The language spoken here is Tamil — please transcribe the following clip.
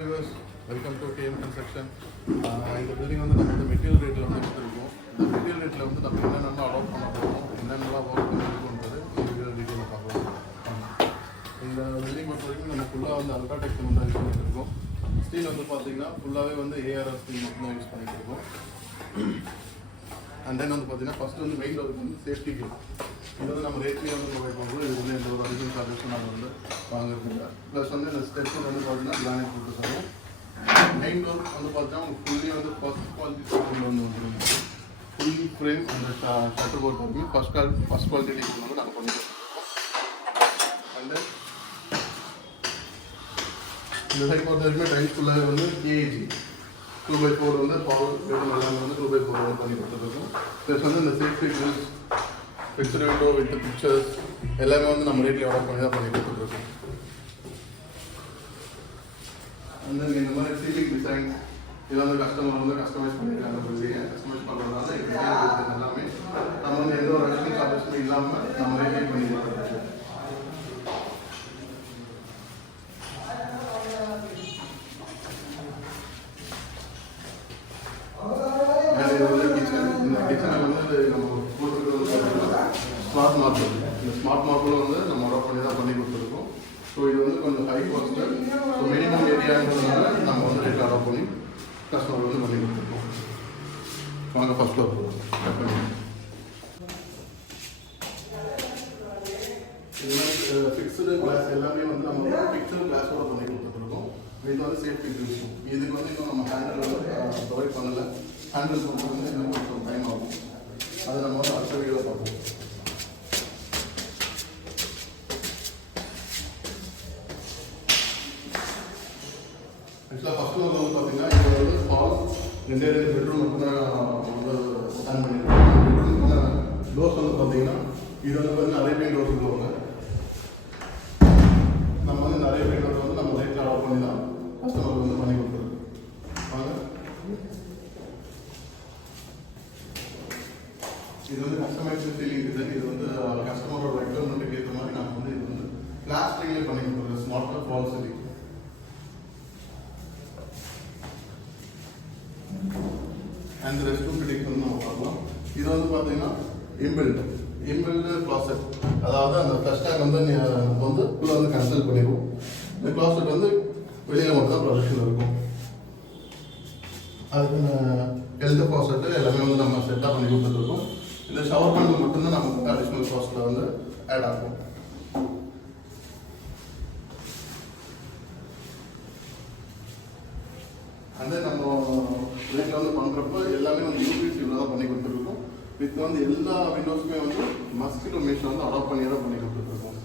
Welcome to KM construction. இந்த பில்டிங் வந்து நம்ம வந்து மெட்டீரியல் ரேட்டில் வந்து கொடுத்துருக்கோம். இந்த மெட்டீரியல் ரேட்டில் வந்து நம்ம என்னென்ன அடாப்ட் பண்ண போகிறோம், என்னென்னலாம் ஒர்க் பண்ணிருக்கோன்றது இந்த டீட்டெயிலில் பார்க்கலாம். இந்த பில்டிங் பொறுத்த வரைக்கும் நம்ம ஃபுல்லாக வந்து அல்ட்ராடெக் சிமெண்ட் தான் யூஸ் பண்ணிட்டு இருக்கோம். ஸ்டீல் வந்து பார்த்தீங்கன்னா ஃபுல்லாகவே வந்து ஏஆர்எஸ் ஸ்டீல் மட்டும் தான் யூஸ் பண்ணிட்டு இருக்கோம். அண்ட் தென் வந்து பார்த்தீங்கன்னா ஃபஸ்ட்டு வந்து மெயின் ஒர்க் வந்து சேஃப்டி கேட். இது வந்து நம்ம ரேட்லேயே வந்து ப்ரொவைட் பண்ணுறோம். இது வந்து எந்த ஒரு அடிஷனல் சார்ஜஸும் நாங்கள் வந்து வாங்குறதில்லை. ப்ளஸ் வந்து இந்த ஸ்டெப்ஸ் வந்து பார்த்தீங்கன்னா கிரானைட் போட்டு தரோம். மெயின் டோர் வந்து பார்த்தீங்கன்னா ஃபுல்லி வந்து ஃபர்ஸ்ட் குவாலிட்டி ஸ்டோரில் வந்து வந்துருங்க. ஃபுல் ஃப்ரேம் அந்த ஷட்டர் போர்ட் வந்து ஃபஸ்ட் குவாலிட்டி டீக்கு வந்து நாங்கள் பண்ணிடுறோம். அண்ட் இந்த சைட் பொறுத்த வரைக்கும் டைல்ஸ் ஃபுல்லாக வந்து கேஜி 2x4 வந்து பவர் வேணும் எல்லாமே வந்து 2x4 வந்து பண்ணி கொடுத்துருக்கோம். ப்ளஸ் வந்து இந்த safety grills fixed window with pictures எல்லாமே வந்து நம்ம ரேட்லேயே ஆர்டர் பண்ணி தான் பண்ணி கொடுத்துட்ருக்கோம். அந்த இந்த மாதிரி சீலிங் டிசைன்ஸ் இது வந்து கஸ்டமர் வந்து கஸ்டமைஸ் பண்ணியிருக்காங்க. பில்டிங்கை கஸ்டமைஸ் பண்ணுறதுனால எல்லாமே நம்ம வந்து எந்த ஒரு அடிஷனல் சார்ஜஸும் இல்லாமல் நம்ம ரேட்லேயே பண்ணி கொடுத்துருக்கோம். ஸ்மார்ட் மார்பிள், இந்த ஸ்மார்ட் மார்பிளும் வந்து நம்ம ஆர்டர் பண்ணி தான் பண்ணி கொடுத்துருக்கோம். ஸோ இது வந்து கொஞ்சம் ஹை காஸ்ட்டு. ஸோ மினிமம் ஏரியாங்கிறதுனால நம்ம வந்து ரேட் ஆர்டர் பண்ணி கஸ்டமர் வந்து பண்ணி கொடுத்துருக்கோம். வாங்க ஃபர்ஸ்ட் ஃப்ளோர் போகிறோம். இதெல்லாம் ஃபிக்ஸ்டு கிளாஸ் எல்லாமே வந்து நம்ம வந்து ஃபிக்ஸ்டு கிளாஸோட பண்ணி கொடுத்துட்ருக்கோம். இது வந்து சேஃப்டி விஷயம். இதுக்கு வந்து இன்னும் நம்ம ஹேண்டில் வந்து ப்ரொவைட் பண்ணலை. ஹேண்டில் பண்ணுறது வந்து இன்னும் கொஞ்சம் டைம் ஆகும். அதை நம்ம வந்து அடுத்த வீடியோவில் பார்ப்போம். ஆக்சுவலாக ஃபஸ்ட் ஃப்ளோரில் வந்து பார்த்தீங்கன்னா இது வந்து ஹால் 2 பெட்ரூம் மட்டும்தான் வந்து பிளான் பண்ணியிருக்கோம். பெட்ரூமுக்கான டோர்ஸ் வந்து பார்த்தீங்கன்னா இது வந்து பார்த்தீங்கன்னா அரேபியன் டோர்ஸ் சொல்லுவாங்க. நம்ம வந்து இந்த அரேபியன் டோர்ஸ் வந்து நம்ம ரேட்டில் ஆர்டர் பண்ணி தான் கஸ்டமருக்கு வந்து பண்ணி கொடுத்துருக்கோம். வாங்க, இது வந்து கஸ்டமைஸ்டு சீலிங் டிசைன். இது வந்து கஸ்டமரோட ரெக்யர்மெண்ட்டுக்கு ஏற்ற மாதிரி நாங்கள் வந்து இது வந்து பிளாஸ்டிக்லேயே பண்ணி கொடுத்துருக்கோம். Smart wall ceiling. And rest room fittings வந்து நம்ம பார்க்கலாம். இது வந்து பார்த்தீங்கன்னா இன்பில்டு கிளாசெட். அதாவது அந்த ஃபர்ஸ்ட் டைம் வந்து நம்ம வந்து ஃபுல்லாக வந்து கன்சல்ட் பண்ணிடுவோம். இந்த கிளாசெட் வந்து வெளியில் மட்டும் தான் ப்ரொடக்ஷன் இருக்கும். அதுக்கு ஹெல்த் கிளாசெட்டு எல்லாமே வந்து நம்ம செட்டாக பண்ணி கொடுத்துருக்கோம். இந்த ஷவர் பேனல் மட்டும்தான் நமக்கு வந்து அடிஷ்னல் காஸ்ட்டில் வந்து ஆட் ஆகும். அந்த நம்ம ரேட்டில் வந்து பண்ணுறப்போ எல்லாமே வந்து யூபிஎஸ்சியில் தான் பண்ணி கொடுத்துருக்கோம். வித் வந்து எல்லா விண்டோஸுமே வந்து மஸ்கிட்டோ மெஷ் வந்து அடாப்ட் பண்ணி தான் பண்ணி கொடுத்துருக்கோம்.